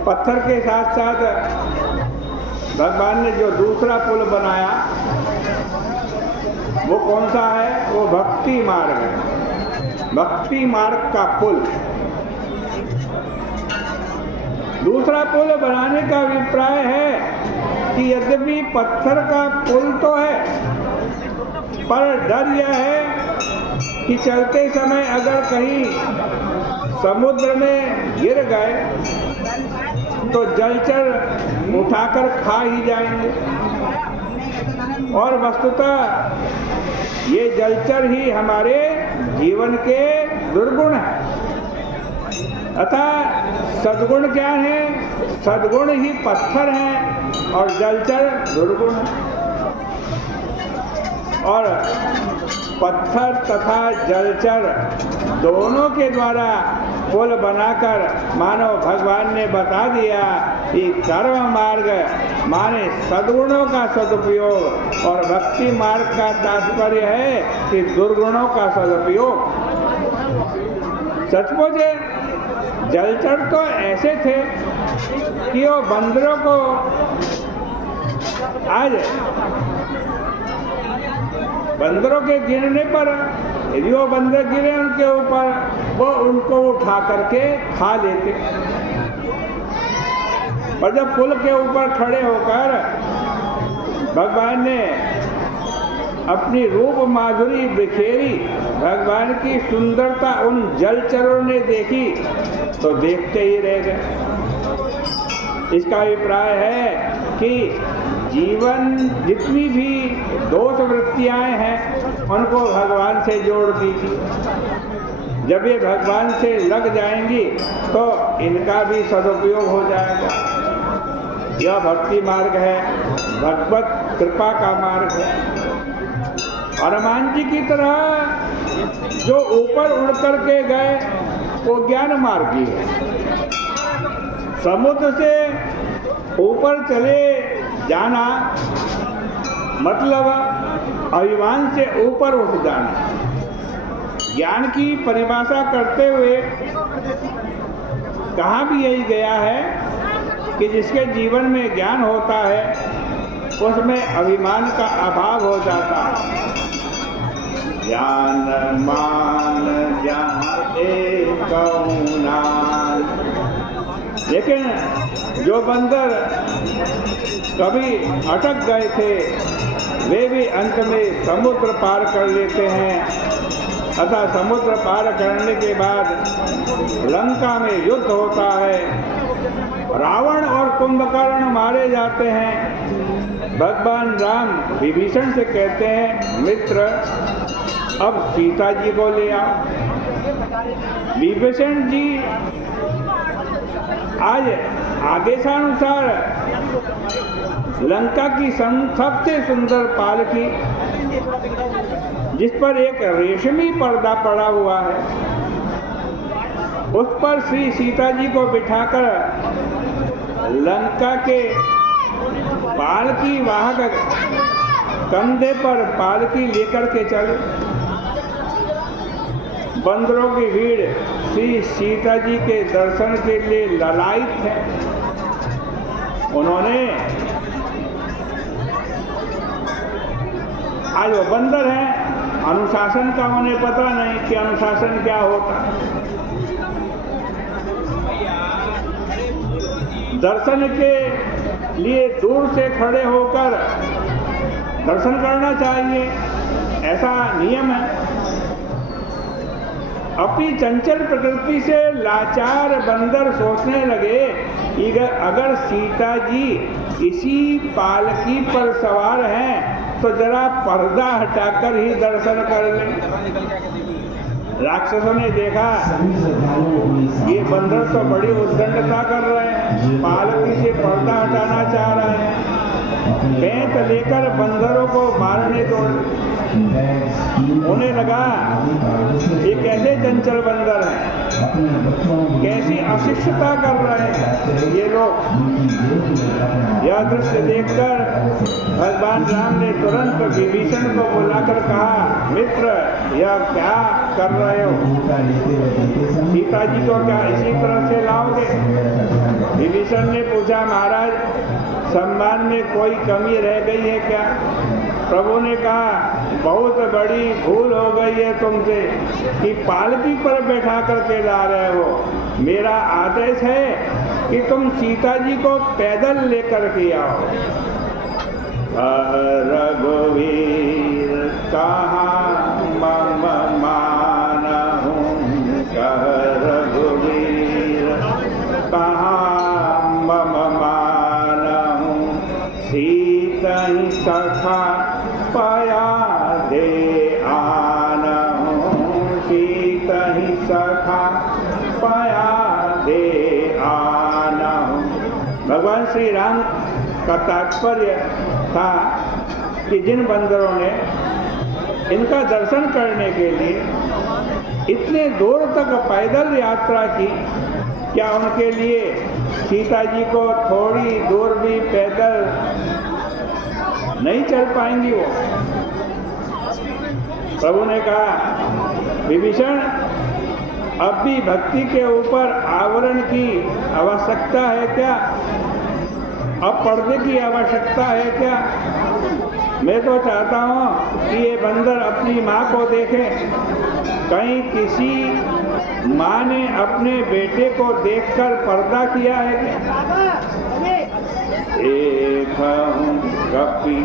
पत्थर के साथ साथ भगवान ने जो दूसरा पुल बनाया वो कौन सा है? वो भक्ति मार्ग है, भक्ति मार्ग का पुल। दूसरा पुल बनाने का अभिप्राय है कि यद्यपि पत्थर का पुल तो है, पर डर यह है कि चलते समय अगर कहीं समुद्र में गिर गए तो जलचर उठाकर खा ही जाएंगे, और वस्तुतः ये जलचर ही हमारे जीवन के दुर्गुण हैं। अतः सद्गुण क्या है? सद्गुण ही पत्थर हैं और जलचर दुर्गुण है। और पत्थर तथा जलचर दोनों के द्वारा पुल बनाकर मानो भगवान ने बता दिया कि कर्म मार्ग माने सद्गुणों का सदुपयोग और भक्ति मार्ग का तात्पर्य है कि दुर्गुणों का सदुपयोग। सचमुच जलचर तो ऐसे थे कि वो बंदरों को आज बंदरों के गिरने पर यदि वो बंदर गिरे उनके ऊपर वो उनको उठा करके खा लेते, और जब पुल के ऊपर खड़े होकर भगवान ने अपनी रूप माधुरी बिखेरी, भगवान की सुंदरता उन जलचरों ने देखी तो देखते ही रह गए। इसका अभिप्राय है कि जीवन जितनी भी दोष वृत्तियाँ हैं उनको भगवान से जोड़ दीजिए। जब ये भगवान से लग जाएंगी तो इनका भी सदुपयोग हो जाएगा। यह भक्ति मार्ग है, भगवत कृपा का मार्ग है। हनुमान जी की तरह जो ऊपर उड़ करके गए वो ज्ञान मार्गी है। समुद्र से ऊपर चले जाना मतलब अभिमान से ऊपर उठ जाना। ज्ञान की परिभाषा करते हुए कहा भी यही गया है कि जिसके जीवन में ज्ञान होता है उसमें अभिमान का अभाव हो जाता है। ज्ञान मान जहाँ एक नान। लेकिन जो बंदर कभी अटक गए थे वे भी अंत में समुद्र पार कर लेते हैं। अतः समुद्र पार करने के बाद लंका में युद्ध होता है, रावण और कुंभकर्ण मारे जाते हैं। भगवान राम विभीषण से कहते हैं, मित्र अब सीता जी को ले आओ। विभीषण जी आज आदेशानुसार लंका की सबसे सुंदर पालकी जिस पर एक रेशमी पर्दा पड़ा हुआ है उस पर श्री सीता जी को बिठाकर लंका के पालकी वाहक कंधे पर पालकी लेकर के चले। बंदरों की भीड़ श्री सीता जी के दर्शन के लिए ललायित है। उन्होंने आज वो बंदर हैं, अनुशासन का उन्हें पता नहीं कि अनुशासन क्या होता। दर्शन के लिए दूर से खड़े होकर दर्शन करना चाहिए, ऐसा नियम है। अपनी चंचल प्रकृति से लाचार बंदर सोचने लगे कि अगर सीता जी इसी पालकी पर सवार हैं तो जरा पर्दा हटाकर ही दर्शन कर लें। राक्षसों ने देखा ये बंदर तो बड़ी उद्दंडता कर रहे हैं, पालकी से पर्दा हटाना चाह रहे हैं। बेंत लेकर बंदरों को मारने दौड़े। उन्हें लगा ये कैसे चंचल बंदर हैं, कैसी अशिक्षता कर रहे हैं ये लोग। यह दृश्य देखकर भगवान राम ने तुरंत विभीषण को बुलाकर कहा, मित्र यह क्या कर रहे हो? सीता जी को क्या इसी तरह से लाओगे? विभीषण विभीषण ने पूछा, महाराज सम्मान में कोई कमी रह गई है क्या? प्रभु ने कहा, बहुत बड़ी भूल हो गई है तुमसे कि पालकी पर बैठा करके ला रहे हो। मेरा आदेश है कि तुम सीता जी को पैदल लेकर के आओ। रघुवीर कहाँ मम मानहु, कह रघुवीर कहाँ मम मानहु, सीता ही सखा पाया दे आनहु, सीता ही सखा पाया दे आनहु। भगवान श्री राम का तात्पर्य था कि जिन बंदरों ने इनका दर्शन करने के लिए इतने दूर तक पैदल यात्रा की, क्या उनके लिए सीता जी को थोड़ी दूर भी पैदल नहीं चल पाएंगी वो? प्रभु ने कहा, विभीषण अब भी भक्ति के ऊपर आवरण की आवश्यकता है क्या? अब पर्दे की आवश्यकता है क्या? मैं तो चाहता हूँ कि ये बंदर अपनी माँ को देखें। कहीं किसी माँ ने अपने बेटे को देखकर पर्दा किया है क्या? देखूं कपि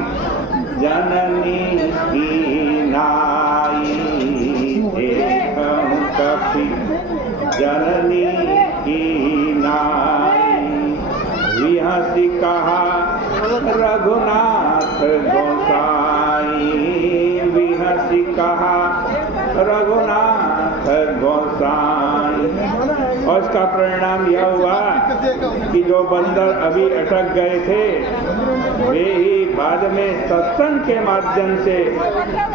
जननी की नाई, देखूं कपि जननी की नाई, विहसी कहा रघुनाथ गोसाई, विहसी कहा रघुनाथ गोसाई। और इसका परिणाम यह हुआ कि जो बंदर अभी अटक गए थे वे ही बाद में सत्संग के माध्यम से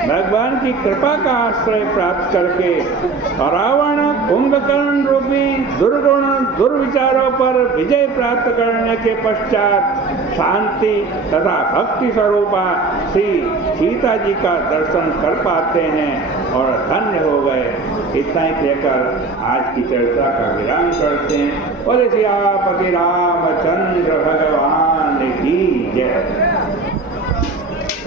भगवान की कृपा का आश्रय प्राप्त करके रावण कुंभकर्ण रूपी दुर्गुण दुर्विचारों पर विजय प्राप्त करने के पश्चात शांति तथा भक्ति स्वरूपा श्री सीता जी का दर्शन कर पाते हैं और धन्य हो गए। इतना ही कहकर आज की चर्चा का विराम करते हैं। बोले सियापति रामचंद्र भगवान की जय।